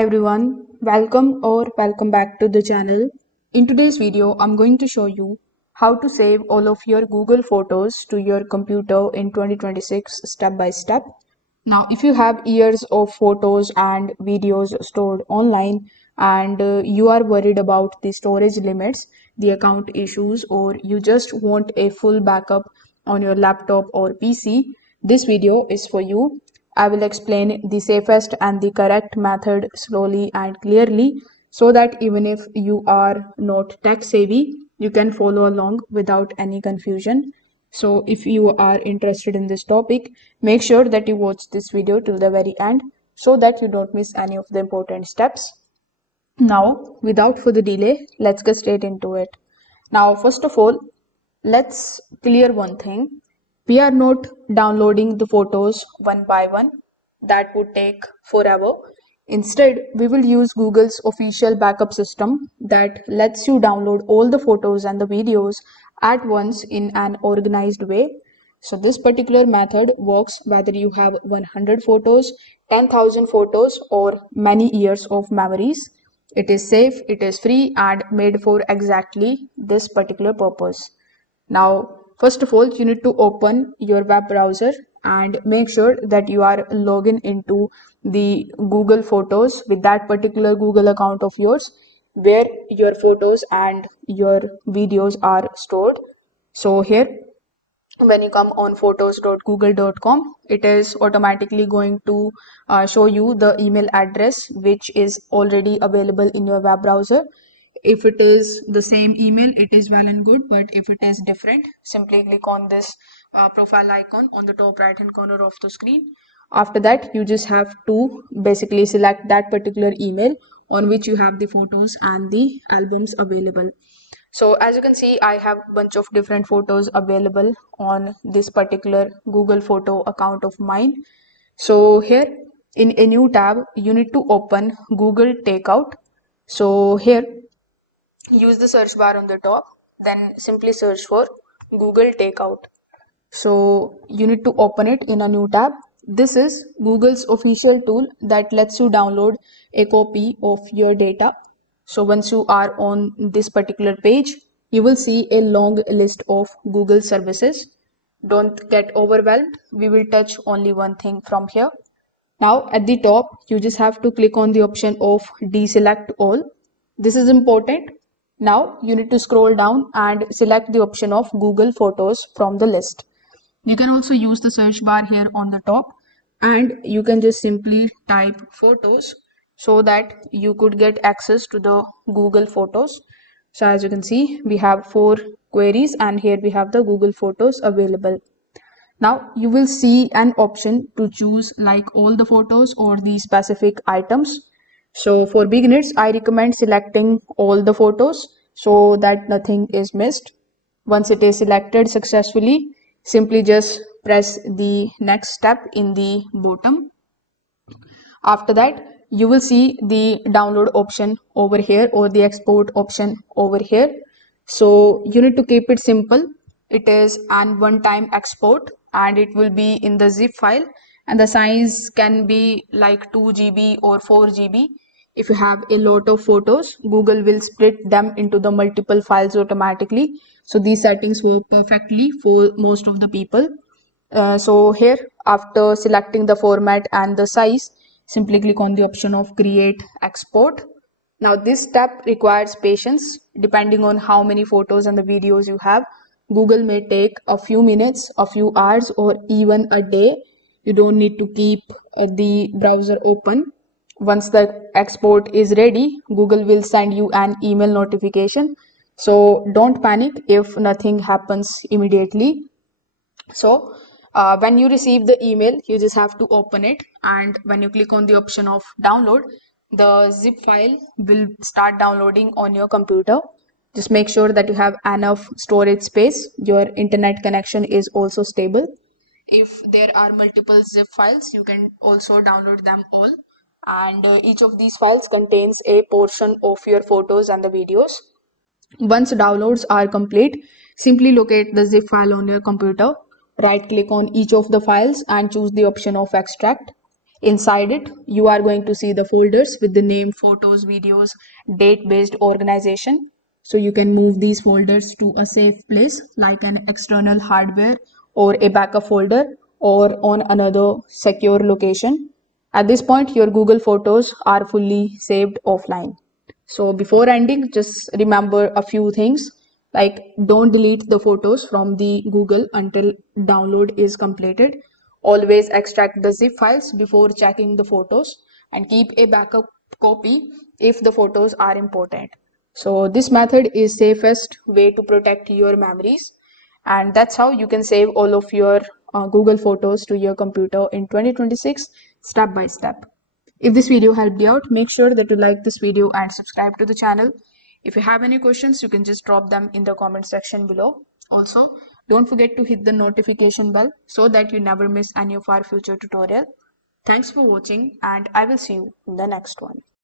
Hi everyone, welcome back to the channel. In today's video, I'm going to show you how to save all of your Google Photos to your computer in 2026 step by step. Now, if you have years of photos and videos stored online and you are worried about the storage limits, the account issues, or you just want a full backup on your laptop or PC, this video is for you. I will explain the safest and the correct method slowly and clearly so that even if you are not tech savvy, you can follow along without any confusion. So if you are interested in this topic, make sure that you watch this video till the very end so that you don't miss any of the important steps. Now, without further delay, let's get straight into it. Now, first of all, let's clear one thing. We are not downloading the photos one by one. That would take forever. Instead, we will use Google's official backup system that lets you download all the photos and the videos at once in an organized way. So this particular method works whether you have 100 photos, 10,000 photos, or many years of memories. It is safe, it is free, and made for exactly this particular purpose. Now, first of all, you need to open your web browser and make sure that you are logging into the Google Photos with that particular Google account of yours where your photos and your videos are stored. So here, when you come on photos.google.com, it is automatically going to show you the email address which is already available in your web browser. If it is the same email, it is well and good, but if it is different, simply click on this profile icon on the top right hand corner of the screen. After that, you just have to basically select that particular email on which you have the photos and the albums available. So as you can see, I have a bunch of different photos available on this particular Google Photo account of mine. So here in a new tab, you need to open Google Takeout. So here, use the search bar on the top, then simply search for Google Takeout. So you need to open it in a new tab. This is Google's official tool that lets you download a copy of your data. So once you are on this particular page, you will see a long list of Google services. Don't get overwhelmed. We will touch only one thing from here. Now at the top, you just have to click on the option of deselect all. This is important. Now you need to scroll down and select the option of Google Photos from the list. You can also use the search bar here on the top and you can just simply type photos so that you could get access to the Google Photos. So as you can see, we have 4 queries and here we have the Google Photos available. Now you will see an option to choose like all the photos or the specific items. So for beginners, I recommend selecting all the photos so that nothing is missed. Once it is selected successfully, simply just press the next step in the bottom. After that, you will see the download option over here or the export option over here. So you need to keep it simple. It is an one-time export and it will be in the zip file and the size can be like 2 GB or 4 GB. If you have a lot of photos, Google will split them into the multiple files automatically. So these settings work perfectly for most of the people. So here, after selecting the format and the size, simply click on the option of create export. Now this step requires patience. Depending on how many photos and the videos you have, Google may take a few minutes, a few hours, or even a day. You don't need to keep the browser open. Once the export is ready, Google will send you an email notification. So don't panic if nothing happens immediately. So when you receive the email, you just have to open it, and when you click on the option of download, the zip file will start downloading on your computer. Just make sure that you have enough storage space, your internet connection is also stable. If there are multiple zip files, you can also download them all, and each of these files contains a portion of your photos and the videos. Once downloads are complete, simply locate the zip file on your computer, right click on each of the files and choose the option of extract. Inside it, you are going to see the folders with the name photos, videos, date-based organization. So you can move these folders to a safe place like an external hardware or a backup folder or on another secure location. At this point, your Google Photos are fully saved offline. So before ending, just remember a few things like don't delete the photos from the Google until download is completed. Always extract the zip files before checking the photos and keep a backup copy if the photos are important. So this method is safest way to protect your memories, and that's how you can save all of your Google Photos to your computer in 2026 step by step. If this video helped you out, make sure that you like this video and subscribe to the channel. If you have any questions, you can just drop them in the comment section below. Also, don't forget to hit the notification bell so that you never miss any of our future tutorial. Thanks for watching, and I will see you in the next one.